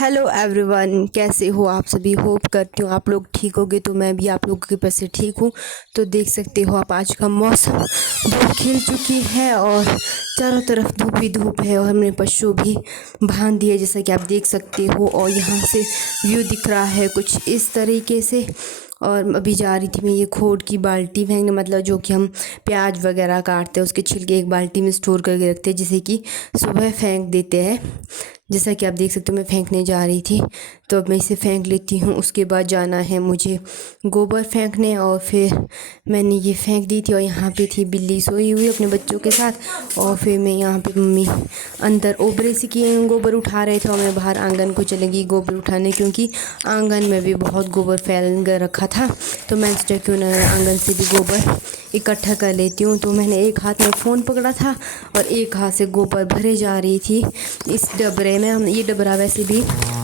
Hello everyone, कैसे हो आप सभी। होप करती हूँ आप लोग ठीक होगे। तो मैं भी आप लोगों के पास से ठीक हूँ। तो देख सकते हो आप, आज का मौसम धूप खिल चुकी है और चारों तरफ धूप ही धूप है और हमने पशु भी बांध दिए जैसा कि आप देख सकते हो। और यहाँ से व्यू दिख रहा है कुछ इस तरीके से। और अभी जा रही थी मैं ये खोट की बाल्टी फेंकने, मतलब जो कि हम प्याज वगैरह काटते हैं उसके छिलके एक बाल्टी में स्टोर करके रखते हैं, जिसे कि सुबह फेंक देते हैं। जैसा कि आप देख सकते हो मैं फेंकने जा रही थी, तो अब मैं इसे फेंक लेती हूँ। उसके बाद जाना है मुझे गोबर फेंकने, और फिर मैंने ये फेंक दी थी। और यहाँ पे थी बिल्ली सोई हुई अपने बच्चों के साथ। और फिर मैं यहाँ पे मम्मी अंदर ओबरे से किए गोबर उठा रहे थे और मैं बाहर आंगन को चली गई गोबर उठाने, क्योंकि आंगन में भी बहुत गोबर फैल कर रखा था। तो मैं सोचा क्यों ना आंगन से भी गोबर इकट्ठा कर लेती हूँ। तो मैंने एक हाथ में फ़ोन पकड़ा था और एक हाथ से गोबर भरे जा रही थी इस डबरे में। हम ये डबरा वैसे भी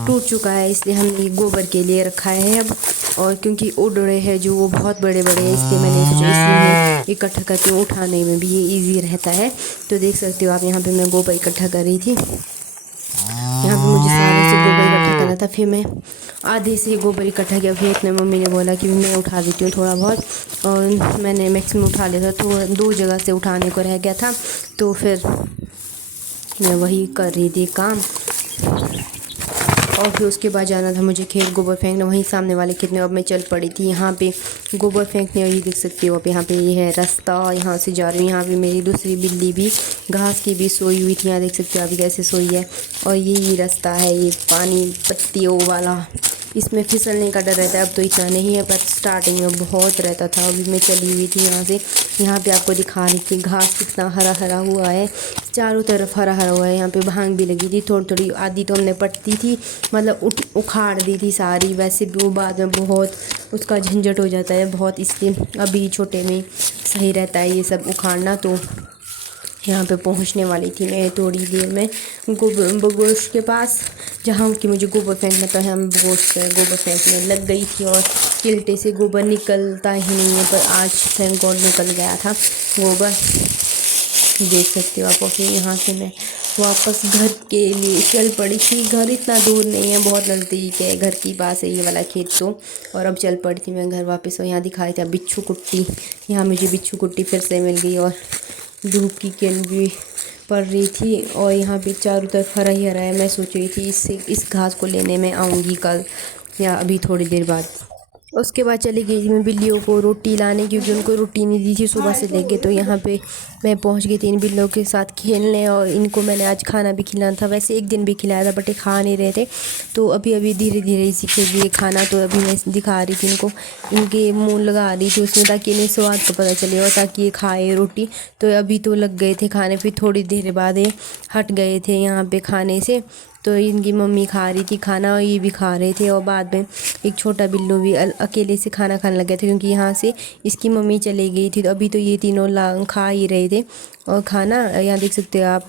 टूट चुका है, इसलिए हमने ये गोबर के लिए रखा है अब। और क्योंकि ओडड़े हैं जो वो बहुत बड़े बड़े हैं, इसलिए मैंने सोचा इसी में इकट्ठा करके उठाने में भी ये ईजी रहता है। तो देख सकते हो आप, यहाँ पे मैं गोबर इकट्ठा कर रही थी। यहाँ पे मुझे सारे से गोबर इकट्ठा करना था। फिर मैं आधे से गोबर इकट्ठा किया। फिर इतने मम्मी ने बोला कि मैं उठा देती हूँ थोड़ा बहुत, और मैंने मैक्सिमम उठा लिया था। तो 2 जगह से उठाने को रह गया था, तो फिर मैं वही कर रही थी काम। और फिर उसके बाद जाना था मुझे खेत गोबर फेंकना, वहीं सामने वाले खेत में। अब मैं चल पड़ी थी यहाँ पे गोबर फेंकने। और ये देख सकते हो अब यहाँ पे ये है रास्ता, यहाँ से जा रही हूँ। यहाँ पे मेरी दूसरी बिल्ली भी घास की भी सोई हुई थी, यहाँ देख सकते हो अभी कैसे सोई है। और यही रास्ता है, ये पानी पत्तियों वाला, इसमें फिसलने का डर रहता है। अब तो इतना नहीं है, पर स्टार्टिंग में बहुत रहता था। अभी मैं चली हुई थी यहाँ से। यहाँ पे आपको दिखा रही थी घास कितना हरा हरा हुआ है, चारों तरफ हरा हरा हुआ है। यहाँ पे भांग भी लगी थी थोड़ी थोड़ी, आधी तो हमने पटती थी, मतलब उखाड़ दी थी सारी। वैसे भी वो बाद में बहुत उसका झंझट हो जाता है बहुत, इसलिए अभी छोटे में सही रहता है ये सब उखाड़ना। तो यहाँ पे पहुँचने वाली थी मैं थोड़ी देर में बगोश के पास, जहाँ कि मुझे गोबर फेंकना था। हम बगोश से गोबर फेंकने लग गई थी और किल्टे से गोबर निकलता ही नहीं है, पर आज थैंक गॉड निकल गया था गोबर, देख सकते हो आप। और फिर यहाँ से मैं वापस घर के लिए चल पड़ी थी। घर इतना दूर नहीं है, बहुत नज़दीक है, घर के पास है ये वाला खेत तो। और अब चल पड़ी थी मैं घर वापस। और यहाँ दिखाई था बिच्छू कुट्टी, यहाँ मुझे बिच्छू कुट्टी फिर से मिल गई। और धूप की किरण भी पड़ रही थी और यहाँ पे चारों तरफ हरा ही हरा है। मैं सोच रही थी इस घास को लेने में आऊँगी कल या अभी थोड़ी देर बाद। उसके बाद चली गई थी मैं बिल्लियों को रोटी लाने, क्योंकि उनको रोटी नहीं दी थी सुबह से लेके। तो यहाँ पे मैं पहुँच गई थी इन बिल्लियों के साथ खेलने, और इनको मैंने आज खाना भी खिलाना था। वैसे एक दिन भी खिलाया था, बट ये खा नहीं रहे थे। तो अभी अभी धीरे धीरे सीखेगी ये खाना। तो अभी मैं दिखा रही थी इनको, इनके मुँह लगा रही थी उसमें, ताकि इन्हें स्वाद का पता चले और ताकि ये खाए रोटी। तो अभी तो लग गए थे खाने, फिर थोड़ी देर बाद ये हट गए थे यहाँ पे खाने से। तो इनकी मम्मी खा रही थी खाना और ये भी खा रहे थे। और बाद में एक छोटा बिल्लू भी अकेले से खाना खाने लग गया था, क्योंकि यहाँ से इसकी मम्मी चली गई थी। तो अभी तो ये तीनों खा ही रहे थे और खाना, यहाँ देख सकते हो आप।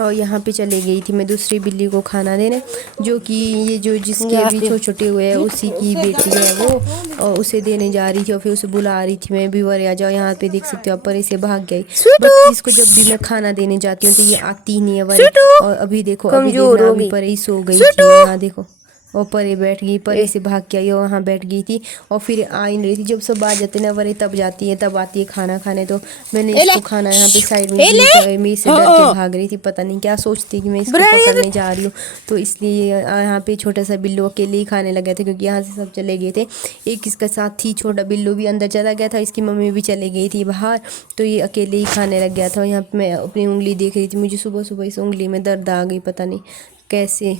और यहाँ पे चले गई थी मैं दूसरी बिल्ली को खाना देने, जो कि ये जो जिसके अभी छोटे छोटे हुए हैं उसी की बेटी है वो, और उसे देने जा रही थी। और फिर उसे बुला रही थी मैं भी, वरे आ जाओ। यहाँ पे देख सकते हो आप, पर इसे भाग गई। बट इसको जब भी मैं खाना देने जाती हूँ तो ये आती ही नहीं है वरे। और अभी देखो, अभी देखना, अभी परे सो गई थी, यहाँ देखो। और परे बैठ गई, परे से भाग के आई और वहाँ बैठ गई थी। और फिर आ ही नहीं रही थी। जब सब आ जाते ना वरे, तब जाती है, तब आती है खाना खाने। तो मैंने इसको खाना यहाँ पे साइड में मेरे से डर के भाग रही थी, पता नहीं क्या सोचती कि मैं इसको पकड़ने जा रही हूँ। तो इसलिए यहाँ पे छोटा सा बिल्लू अकेले ही खाने लग गया था, क्योंकि यहाँ से सब चले गए थे। एक इसका साथ ही छोटा बिल्लू भी अंदर चला गया था, इसकी मम्मी भी चली गई थी बाहर। तो ये अकेले ही खाने लग गया था। और यहाँ पे मैं अपनी उंगली देख रही थी, मुझे सुबह सुबह इस उंगली में दर्द आ गई, पता नहीं कैसे।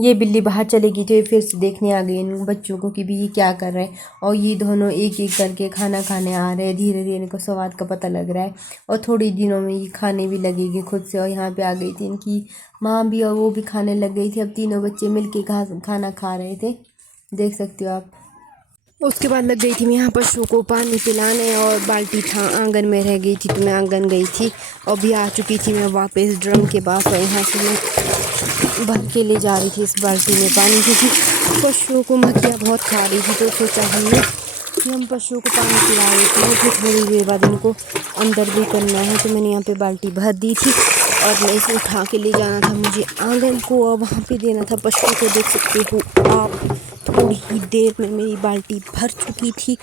ये बिल्ली बाहर चली गई थी, फिर से देखने आ गई इन बच्चों को कि भी ये क्या कर रहे हैं। और ये दोनों एक एक करके खाना खाने आ रहे हैं, धीरे धीरे इनको स्वाद का पता लग रहा है। और थोड़ी दिनों में ये खाने भी लगेगी खुद से। और यहाँ पे आ गई थी इनकी माँ भी, और वो भी खाने लग गई थी। अब तीनों बच्चे मिल के खाना खा रहे थे, देख सकते हो आप। उसके बाद लग गई थी मैं यहाँ पशुओं को पानी पिलाने, और बाल्टी था आंगन में रह गई थी, तो मैं आंगन गई थी। और भी आ चुकी थी मैं वापस ड्रम के पास, और यहाँ से मैं भर के ले जा रही थी इस बाल्टी में पानी, क्योंकि पशुओं को मक्खियाँ बहुत खा रही थी। तो सोचा हमने कि हम पशुओं को पानी पिला देते हैं, फिर थोड़ी देर बाद इनको अंदर भी करना है। तो मैंने यहाँ पे बाल्टी भर दी थी और मैं इसे उठा के ले जाना था मुझे आंगन को और वहाँ पे देना था पशुओं को। देख सकते हो आप, थोड़ी ही देर में मेरी बाल्टी भर चुकी थी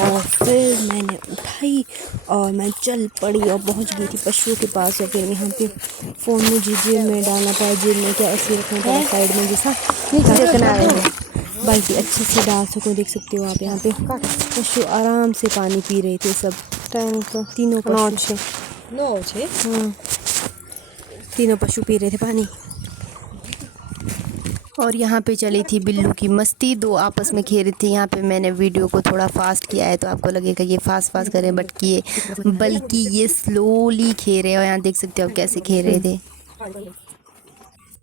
और फिर मैंने उठाई और मैं चल पड़ी और पहुँच गई थी पशुओं के पास। और फिर यहाँ पे फ़ोन मुझे जेब में डालना पड़ा, जेब में क्या ऐसे रखना पड़ा साइड में जैसा बाल्टी अच्छे से डाल सकूँ। देख सकते हो आप यहाँ पे पशु आराम से पानी पी रहे थे सब टैंक, तीनों पशु। तीनों पशु पी रहे थे पानी। और यहाँ पे चली थी बिल्लू की मस्ती, दो आपस में खेल रहे थे। यहाँ पे मैंने वीडियो को थोड़ा फास्ट किया है तो आपको लगेगा ये फास्ट करें, बल्कि ये स्लोली खेल रहे हैं। और यहाँ देख सकते हो आप कैसे खेल रहे थे।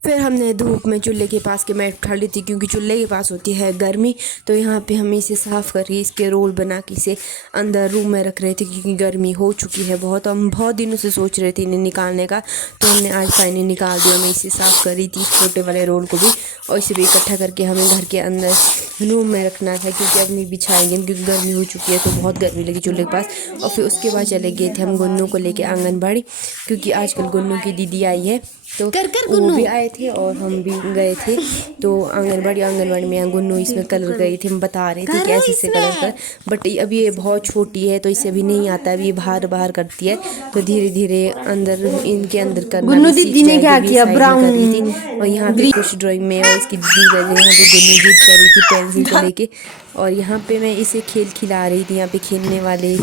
फिर हमने धूप में चूल्हे के पास के मैट उठा ली थी क्योंकि चूल्हे के पास होती है गर्मी। तो यहाँ पे हम इसे साफ़ करके इसके रोल बना के इसे अंदर रूम में रख रहे थे क्योंकि गर्मी हो चुकी है बहुत। हम बहुत दिनों से सोच रहे थे इन्हें निकालने का, तो हमने आज फाइनली निकाल दिया। मैं इसे साफ़ करी थी छोटे वाले रोल को भी, और इसे भी इकट्ठा करके हमें घर के अंदर रूम में रखना था क्योंकि अब नहीं बिछाएंगे क्योंकि गर्मी हो चुकी है। तो बहुत गर्मी लगी चूल्हे के पास। और फिर उसके बाद चले गए थे हम गुन्नू को लेके आंगनबाड़ी क्योंकि आजकल गुन्नू की दीदी आई है तो वो भी आए थे और हम भी गए थे। तो आंगनबाड़ी में यहाँ गुन्नू इसमें कलर गई थी, हम बता रहे थे कि ऐसे से कलर कर, बट अभी ये बहुत छोटी है तो इसे अभी नहीं आता। अभी ये बाहर करती है तो धीरे धीरे अंदर इनके अंदर करना गुन्नू दीदी ने क्या किया ब्राउन कर रही थी। और यहाँ पे कुछ ड्राइंग में और इसकी दीदी यहाँ पे गुन्नू जीत कर रही थी पेंसिल को लेके। और यहाँ पे मैं इसे खेल खिला रही थी यहाँ पे खेलने वाले।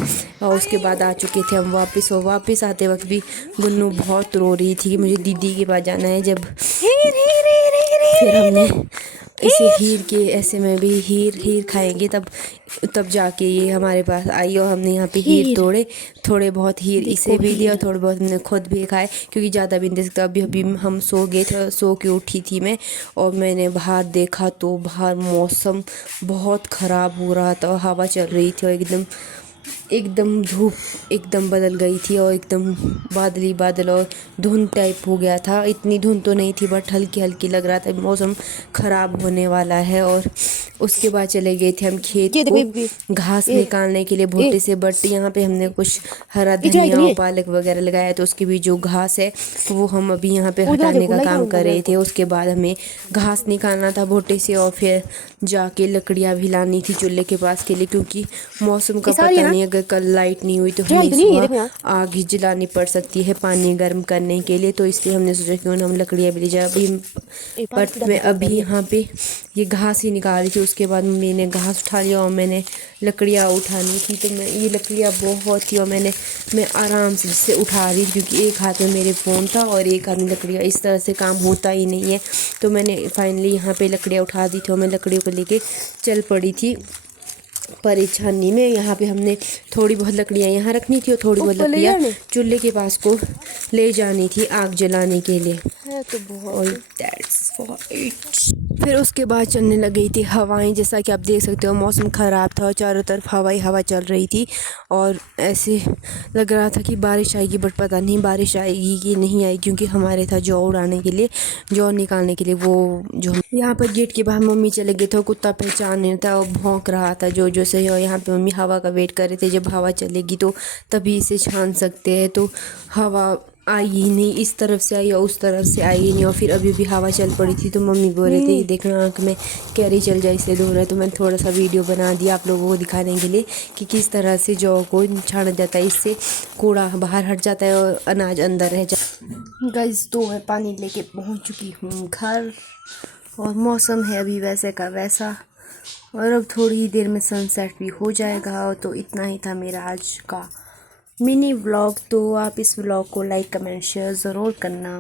और उसके बाद आ चुके थे हम वापस, और वापस आते वक्त भी गुन्नू बहुत रो रही थी कि मुझे दीदी के पास जाना है। जब फिर हमने इसे हीर के ऐसे में भी हीर खाएंगे तब जाके ये हमारे पास आई। और हमने यहाँ पे हीर तोड़े, थोड़े बहुत हीर इसे भी दिया और थोड़े बहुत हमने खुद भी खाए क्योंकि ज़्यादा भी नहीं दे सकते। अभी हम सो गए थे, सो के उठी थी मैं और मैंने बाहर देखा तो बाहर मौसम बहुत ख़राब हो रहा था और हवा चल रही थी और एकदम धूप एकदम बदल गई थी और एकदम बादल और धुंध टाइप हो गया था। इतनी धुंध तो नहीं थी बट हल्की लग रहा था मौसम ख़राब होने वाला है। और उसके बाद चले गए थे हम खेत को घास निकालने के लिए भुट्टे से, बट यहाँ पे हमने कुछ हरा धनिया और पालक वगैरह लगाया तो उसकी भी जो घास है वो हम अभी यहाँ पे हटाने का काम कर रहे थे। उसके बाद हमें घास निकालना था भुट्टे से और फिर जाके लकड़ियाँ भी लानी थी चूल्हे के पास के लिए क्योंकि मौसम का पता नहीं, अगर कल लाइट नहीं हुई तो हमें सुबह आग जलानी पड़ सकती है पानी गर्म करने के लिए। तो इसलिए हमने सोचा क्यों ना हम लकड़ियाँ भी ले जाए अभी। बट मैं अभी यहाँ पे ये घास ही निकाल रही थी। उसके बाद मैंने घास उठा लिया और मैंने लकड़ियाँ उठानी थी तो मैं ये लकड़ियाँ बहुत थी और मैं आराम से जिससे उठा रही थी क्योंकि एक हाथ में मेरे फ़ोन था और एक हाथ में लकड़ियाँ, इस तरह से काम होता ही नहीं है। तो मैंने फाइनली यहाँ पे लकड़ियाँ उठा दी थी और मैं लकड़ियों को लेके चल पड़ी थी परेशानी में। यहाँ पे हमने थोड़ी बहुत लकड़ियाँ यहाँ रखनी थी और थोड़ी बहुत लकड़ियाँ चूल्हे के पास को ले जानी थी आग जलाने के लिए। तो फिर उसके बाद चलने लगी थी हवाएं, जैसा कि आप देख सकते हो मौसम ख़राब था और चारों तरफ हवा चल रही थी और ऐसे लग रहा था कि बारिश आएगी, बट पता नहीं बारिश आएगी कि नहीं आएगी क्योंकि हमारे था जौ उड़ाने के लिए, जौ निकालने के लिए। वो जो यहाँ पर गेट के बाहर मम्मी चले गए थे, कुत्ता पहचान था और भौंक रहा था जो से। और यहाँ पे मम्मी हवा का वेट कर रहे थे, जब हवा चलेगी तो तभी इसे छान सकते हैं। तो हवा आई ही नहीं, इस तरफ से आई और उस तरफ से आई ही नहीं। और फिर अभी भी हवा चल पड़ी थी तो मम्मी बोल रहे थे ये देखना आँख में कैरी चल जाए इसलिए धो रहा है। तो मैंने थोड़ा सा वीडियो बना दिया आप लोगों को दिखाने के लिए कि किस तरह से जौ को छाना जाता है, इससे कूड़ा बाहर हट जाता है और अनाज अंदर रह जाता है। गाइस तो मैं पानी लेके पहुँच चुकी हूँ घर और मौसम है अभी वैसे का वैसा और अब थोड़ी ही देर में सनसेट भी हो जाएगा। तो इतना ही था मेरा आज का मिनी व्लॉग। तो आप इस व्लॉग को लाइक कमेंट शेयर ज़रूर करना।